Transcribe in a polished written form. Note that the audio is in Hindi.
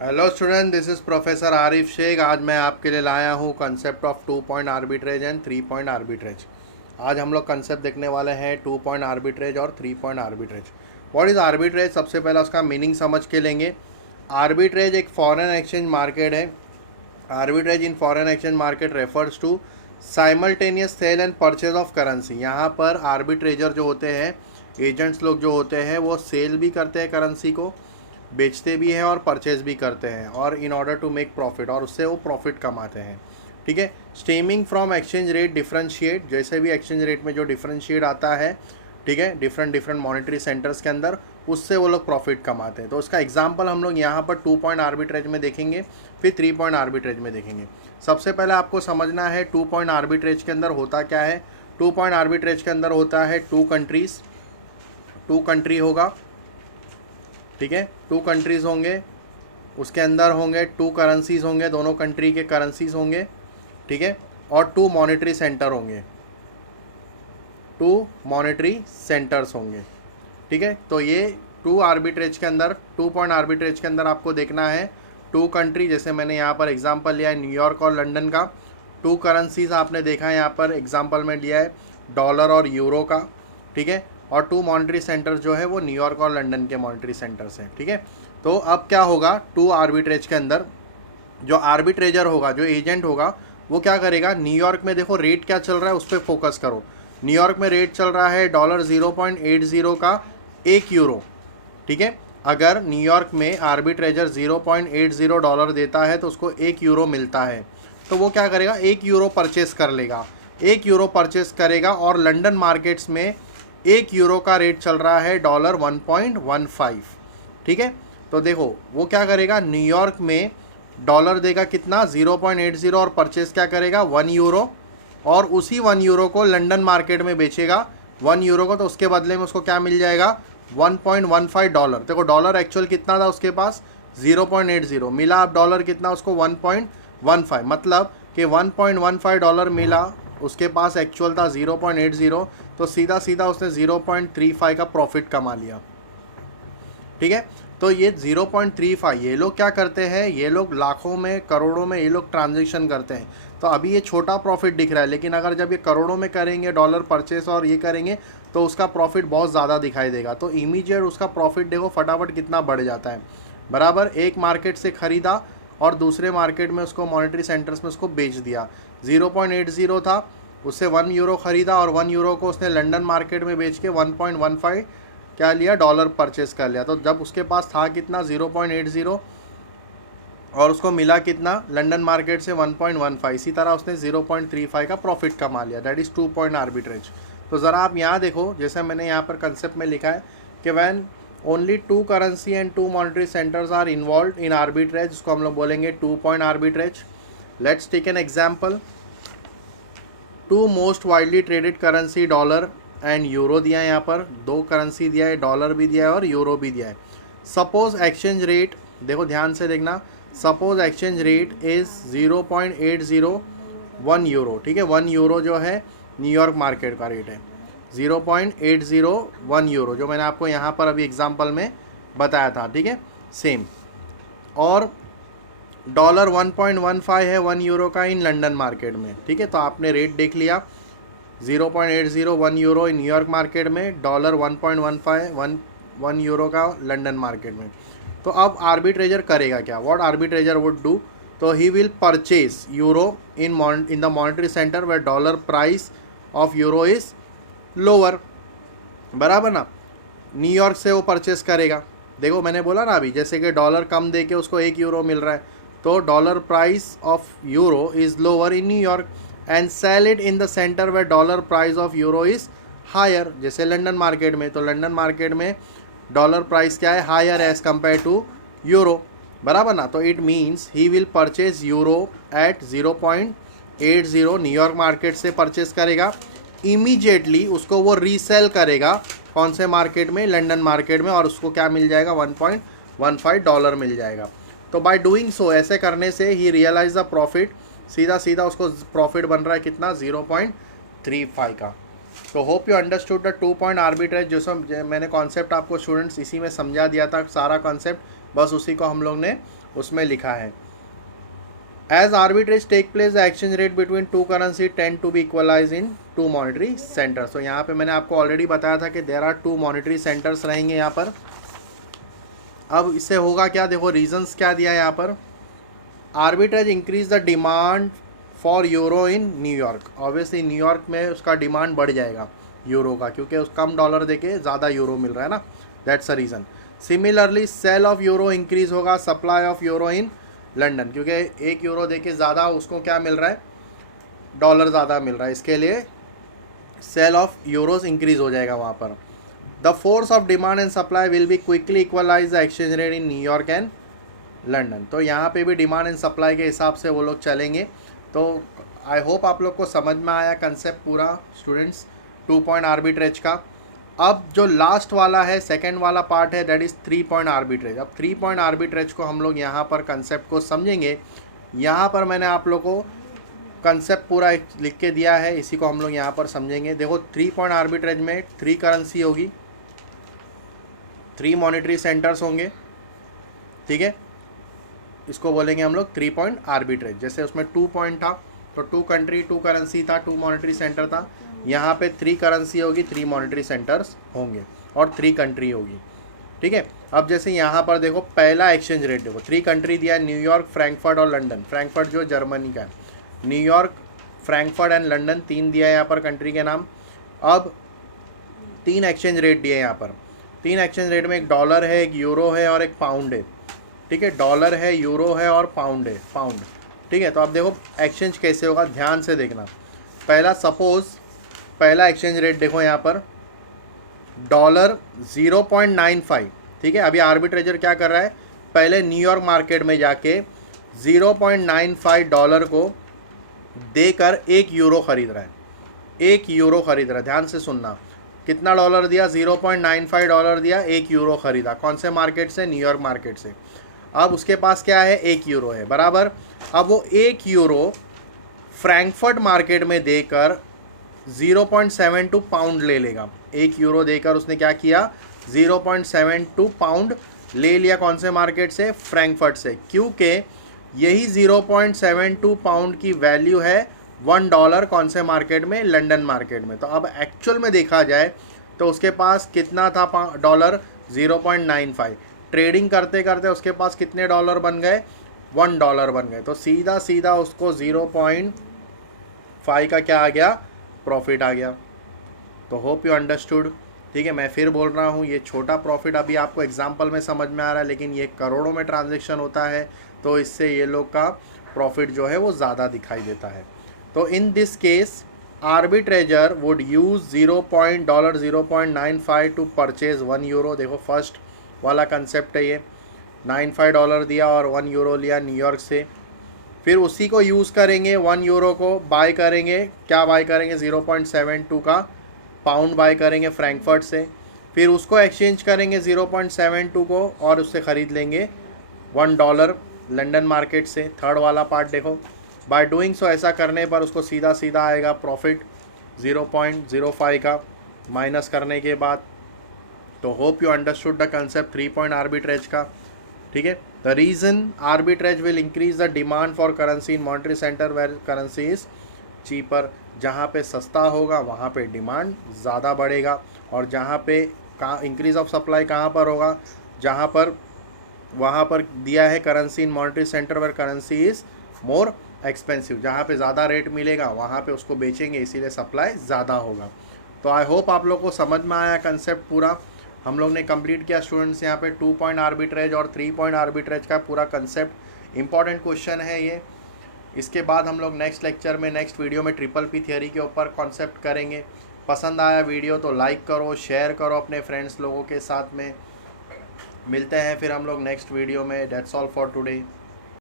Hello student, this is professor Arif Sheikh. आज मैं आपके लिए लाया हूँ concept of 2 point arbitrage and 3 point arbitrage. आज हम लोग कंसेप्ट देखने वाले हैं 2 पॉइंट आर्बिट्रेज और 3 point arbitrage. What is arbitrage? सबसे पहला उसका मीनिंग समझ के लेंगे। आर्बिट्रेज एक फॉरेन एक्सचेंज मार्केट है। Arbitrage in foreign exchange market refers to simultaneous sale and purchase of currency. यहाँ पर आर्बिट्रेजर जो होते हैं, एजेंट्स लोग जो होते हैं, वो सेल भी करते हैं, करेंसी को बेचते भी हैं और परचेज भी करते हैं, और in order to make profit, और उससे वो प्रॉफिट कमाते हैं। ठीक है। Stemming from exchange rate differentiate, जैसे भी एक्सचेंज रेट में जो डिफरेंशिएट आता है, ठीक है, डिफरेंट डिफरेंट मॉनेटरी सेंटर्स के अंदर, उससे वो लोग प्रॉफिट कमाते हैं। तो उसका एग्जांपल हम लोग यहाँ पर 2 पॉइंट आर्बिट्रेज में देखेंगे, फिर 3 पॉइंट आर्बिट्रेज में देखेंगे। सबसे पहले आपको समझना है 2 पॉइंट आर्बिट्रेज के अंदर होता क्या है। 2 पॉइंट आर्बिट्रेज के अंदर होता है 2 कंट्रीज, 2 कंट्री होगा, ठीक है, 2 कंट्रीज़ होंगे, उसके अंदर होंगे 2 करेंसीज़ होंगे, दोनों कंट्री के करेंसीज़ होंगे, ठीक है, और 2 मॉनेटरी सेंटर होंगे, 2 मॉनेटरी सेंटर्स होंगे, ठीक है। तो ये 2 आर्बिट्रेज के अंदर, 2 पॉइंट आर्बिट्रेज के अंदर आपको देखना है 2 कंट्री, जैसे मैंने यहाँ पर एग्जांपल लिया है न्यूयॉर्क और लंदन का। 2 करेंसीज़ आपने देखा है यहाँ पर एग्जांपल में लिया है डॉलर और यूरो का, ठीक है, और 2 मॉनेटरी सेंटर जो है वो न्यूयॉर्क और लंदन के मॉनेटरी सेंटर्स हैं, ठीक है। तो अब क्या होगा 2 आर्बिट्रेज के अंदर, जो आर्बिट्रेजर होगा, जो एजेंट होगा, वो क्या करेगा, न्यूयॉर्क में देखो रेट क्या चल रहा है उस पर फोकस करो। न्यूयॉर्क में रेट चल रहा है डॉलर 0.80 का 1 यूरो, ठीक है। अगर न्यूयॉर्क में आर्बिट्रेजर 0.80 डॉलर देता है तो उसको 1 यूरो मिलता है, तो वो क्या करेगा, 1 यूरो परचेस कर लेगा, 1 यूरो परचेस करेगा। और लंदन मार्केट्स में 1 यूरो का रेट चल रहा है डॉलर 1.15, ठीक है। तो देखो वो क्या करेगा, न्यूयॉर्क में डॉलर देगा कितना, 0.80, और परचेस क्या करेगा, 1 यूरो, और उसी 1 यूरो को लंदन मार्केट में बेचेगा 1 यूरो को, तो उसके बदले में उसको क्या मिल जाएगा, 1.15 डॉलर। देखो डॉलर एक्चुअल कितना था उसके पास, 0.80 मिला, अब डॉलर कितना उसको 1.15, मतलब कि 1.15 डॉलर मिला, उसके पास एक्चुअल था 0.80, तो सीधा सीधा उसने 0.35 का प्रॉफिट कमा लिया, ठीक है। तो ये 0.35, ये लोग क्या करते हैं, ये लोग लाखों में करोड़ों में ये लोग ट्रांजेक्शन करते हैं। तो अभी ये छोटा प्रॉफिट दिख रहा है, लेकिन अगर जब ये करोड़ों में करेंगे डॉलर परचेस और ये करेंगे तो उसका प्रॉफिट बहुत ज़्यादा दिखाई देगा। तो इमीडिएट उसका प्रॉफिट देखो फटाफट कितना बढ़ जाता है। बराबर एक मार्केट से ख़रीदा और दूसरे मार्केट में उसको मॉनेटरी सेंटर्स में उसको बेच दिया। 0.80 था, उससे 1 यूरो ख़रीदा और 1 यूरो को उसने लंदन मार्केट में बेच के 1.15 क्या लिया, डॉलर परचेस कर लिया। तो जब उसके पास था कितना, 0.80, और उसको मिला कितना लंदन मार्केट से 1.15, इसी तरह उसने 0.35 का प्रॉफिट कमा लिया। That is 2 point arbitrage. तो ज़रा आप यहाँ देखो, जैसे मैंने यहाँ पर कंसेप्ट में लिखा है कि when only 2 currency and 2 monetary centres are involved in arbitrage, उसको हम लोग बोलेंगे 2 point arbitrage. Let's take an example. 2 most widely traded currency dollar and euro दिया है, यहाँ पर 2 करेंसी दिया है, डॉलर भी दिया है और यूरो भी दिया है। सपोज एक्सचेंज रेट, देखो ध्यान से देखना, suppose exchange rate is 0.801 euro, ठीक है। 1 यूरो जो है न्यूयॉर्क मार्केट का रेट है, 0.801 यूरो, जो मैंने आपको यहाँ पर अभी एग्जांपल में बताया था, ठीक है, सेम। और डॉलर 1.15 है 1 यूरो का इन लंदन मार्केट में, ठीक है। तो आपने रेट देख लिया, 0.801 यूरो इन न्यूयॉर्क मार्केट में, डॉलर 1.15 1 यूरो का लंदन मार्केट में। तो अब आर्बिट्रेजर करेगा क्या, व्हाट आर्बिट्रेजर वुड डू, तो he will purchase euro in the monetary centre where dollar price of euro is lower, बराबर ना। न्यूयॉर्क से वो परचेस करेगा। देखो मैंने बोला ना अभी, जैसे कि डॉलर कम दे के उसको 1 यूरो मिल रहा है, तो dollar price of euro is lower in New York and sell it in the centre where dollar price of euro is higher, जैसे लंदन मार्केट में। तो लंदन मार्केट में डॉलर प्राइस क्या है, higher as compare to euro, बराबर ना। तो it means he will purchase euro at 0.80, New York market से परचेस करेगा, इमीडिएटली उसको वो रीसेल करेगा कौन से मार्केट में, लंदन मार्केट में, और उसको क्या मिल जाएगा, 1.15 डॉलर मिल जाएगा। तो बाय डूइंग सो, ऐसे करने से ही रियलाइज द प्रॉफिट, सीधा सीधा उसको प्रॉफिट बन रहा है कितना, 0.35 का। तो hope you understood the 2 point arbitrage. जो मैंने कॉन्सेप्ट आपको स्टूडेंट्स इसी में समझा दिया था, सारा कॉन्सेप्ट, बस उसी को हम लोग ने उसमें लिखा है as arbitrage take place the exchange rate between two currency tend to be equalize in two monetary centres. तो यहाँ पे मैंने आपको ऑलरेडी बताया था कि there are two monetary centres रहेंगे यहाँ पर। अब इससे होगा क्या, देखो रीजंस क्या दिया है यहाँ पर। Arbitrage increase the demand for euro in New York. Obviously New York में उसका डिमांड बढ़ जाएगा यूरो का, क्योंकि उस कम डॉलर देके ज़्यादा यूरो मिल रहा है ना, that's a reason. Similarly sale of euro increase होगा, supply of euro in London, क्योंकि 1 यूरो देके ज़्यादा उसको क्या मिल रहा है, डॉलर ज़्यादा मिल रहा है, इसके लिए सेल ऑफ यूरोज इंक्रीज हो जाएगा वहाँ पर। The force of demand and supply will be quickly equalize the exchange rate in New York and London. तो यहाँ पे भी डिमांड एंड सप्लाई के हिसाब से वो लोग चलेंगे। तो आई होप आप लोग को समझ में आया कंसेप्ट पूरा स्टूडेंट्स 2 पॉइंट आर्बिट्रेज का। अब जो लास्ट वाला है, सेकंड वाला पार्ट है, दैट इज़ 3 पॉइंट आर्बिट्रेज। अब 3 पॉइंट आर्बिट्रेज को हम लोग यहाँ पर कंसेप्ट को समझेंगे। यहाँ पर मैंने आप लोग को कंसेप्ट पूरा लिख के दिया है, इसी को हम लोग यहाँ पर समझेंगे। देखो 3 पॉइंट आर्बिट्रेज में 3 करेंसी होगी, 3 मॉनेटरी सेंटर्स होंगे, ठीक है। इसको बोलेंगे हम लोग 3 पॉइंट आर्बिट्रेज। जैसे उसमें 2 पॉइंट था तो 2 कंट्री 2 करेंसी था, 2 मॉनेटरी सेंटर था। यहाँ पे 3 करेंसी होगी, 3 मॉनेटरी सेंटर्स होंगे और 3 कंट्री होगी, ठीक है। अब जैसे यहाँ पर देखो पहला एक्सचेंज रेट देखो, 3 कंट्री दिया है, न्यूयॉर्क, फ्रैंकफर्ट और लंदन। फ्रैंकफर्ट जो जर्मनी का है, न्यूयॉर्क, फ्रैंकफर्ट एंड लंदन 3 दिया है यहाँ पर कंट्री के नाम। अब 3 एक्सचेंज रेट दिए यहाँ पर। 3 एक्सचेंज रेट में एक डॉलर है, एक यूरो है और एक पाउंड है, ठीक है। डॉलर है, यूरो है और पाउंड है, पाउंड, ठीक है। तो अब देखो एक्सचेंज कैसे होगा, ध्यान से देखना। पहला सपोज पहला एक्सचेंज रेट देखो यहाँ पर डॉलर 0.95, ठीक है। अभी आर्बिट्रेजर क्या कर रहा है, पहले न्यूयॉर्क मार्केट में जाके 0.95 डॉलर को देकर 1 यूरो खरीद रहा है, 1 यूरो खरीद रहा है। ध्यान से सुनना, कितना डॉलर दिया, 0.95 डॉलर दिया, 1 यूरो खरीदा। कौन से मार्केट से, न्यूयॉर्क मार्केट से। अब उसके पास क्या है, 1 यूरो है, बराबर। अब वो 1 यूरो फ्रैंकफर्ट मार्केट में देकर 0.72 पाउंड ले लेगा। 1 यूरो देकर उसने क्या किया, 0.72 पाउंड ले लिया। कौन से मार्केट से, फ्रैंकफर्ट से, क्योंकि यही 0.72 पाउंड की वैल्यू है $1 कौन से मार्केट में, लंदन मार्केट में। तो अब एक्चुअल में देखा जाए तो उसके पास कितना था डॉलर, 0.95। ट्रेडिंग करते करते उसके पास कितने डॉलर बन गए, $1 बन गए। तो सीधा सीधा उसको 0.5 का क्या आ गया, प्रॉफिट आ गया। तो होप यू अंडरस्टूड, ठीक है। मैं फिर बोल रहा हूँ, ये छोटा प्रॉफिट अभी आपको एग्जांपल में समझ में आ रहा है, लेकिन ये करोड़ों में ट्रांजैक्शन होता है, तो इससे ये लोग का प्रॉफिट जो है वो ज़्यादा दिखाई देता है। तो in this case arbitrager would use $0.95 to purchase 1 euro. देखो फर्स्ट वाला कंसेप्ट है ये, $95 दिया और 1 यूरो लिया न्यूयॉर्क से। फिर उसी को यूज़ करेंगे, 1 यूरो को बाय करेंगे, क्या बाय करेंगे, 0.72 का पाउंड बाय करेंगे फ्रैंकफर्ट से। फिर उसको एक्सचेंज करेंगे 0.72 को और उससे ख़रीद लेंगे $1 लंदन मार्केट से। थर्ड वाला पार्ट देखो, बाय डूइंग सो ऐसा करने पर उसको सीधा सीधा आएगा प्रॉफिट 0.05 का माइनस करने के बाद। तो hope you understood the concept 3 point arbitrage का, ठीक है। The reason arbitrage will increase the demand for currency in monetary centre where currency is cheaper. जहाँ पे सस्ता होगा वहाँ पे डिमांड ज़्यादा बढ़ेगा, और जहाँ पे इंक्रीज ऑफ सप्लाई कहाँ पर होगा, जहाँ पर वहाँ पर दिया है currency in monetary centre where currency is more expensive. जहाँ पे ज़्यादा रेट मिलेगा वहाँ पे उसको बेचेंगे, इसीलिए सप्लाई ज़्यादा होगा। तो आई होप आप लोग को समझ में आया कंसेप्ट पूरा। हम लोग ने कंप्लीट किया स्टूडेंट्स यहाँ पे 2 पॉइंट आर्बिट्रेज और 3 पॉइंट आर्बिट्रेज का पूरा कंसेप्ट। इंपॉर्टेंट क्वेश्चन है ये। इसके बाद हम लोग नेक्स्ट लेक्चर में, नेक्स्ट वीडियो में ट्रिपल-P थ्योरी के ऊपर कॉन्सेप्ट करेंगे। पसंद आया वीडियो तो लाइक करो, शेयर करो अपने फ्रेंड्स लोगों के साथ में। मिलते हैं फिर हम लोग नेक्स्ट वीडियो में। That's all for today.